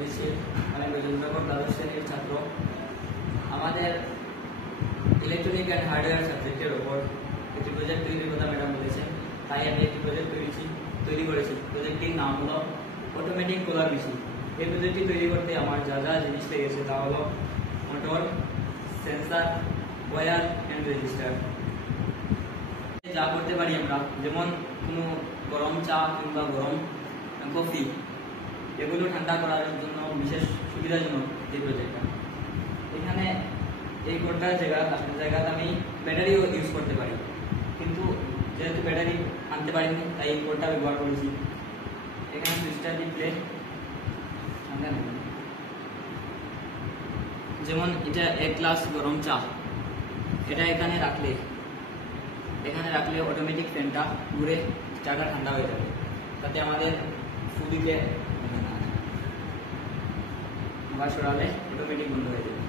দিচ্ছি। আমি বেজন্দ্রকর দ্বাদশ শ্রেণীর ছাত্র। আমাদের ইলেকট্রনিক অ্যান্ড হার্ডওয়্যার সাবজেক্টের ওপর একটি প্রজেক্ট তৈরির কথা ম্যাডাম বলেছেন, তাই আমি একটি প্রজেক্ট তৈরি করেছি। প্রজেক্টটির নাম হলো অটোমেটিক কুলার মেশিন। এই প্রজেক্টটি তৈরি করতে আমার যা যা জিনিস লেগেছে তা হলো motor, sensor, wire and resistor. যা করতে পারি আমরা, যেমন কোনো গরম চা কিংবা গরম কফি, এগুলো ঠান্ডা করার জন্য বিশেষ সুবিধাজনক এই প্রজেক্টটা। এখানে এই কোডটার জায়গাতে আমি ব্যাটারিও ইউজ করতে পারি, কিন্তু যেহেতু ব্যাটারি আনতে পারিনি তাই এই কোডটা ব্যবহার করেছি। এখানে সুইচটা টিপলে যেমন এটা এক গ্লাস গরম চা, এটা এখানে রাখলে অটোমেটিক ফ্যানটা ঘুরে চাটা ঠান্ডা হয়ে যাবে, তাতে আমাদের ফুদিকে আবার সরালে অটোমেটিক বন্ধ হয়ে যাবে।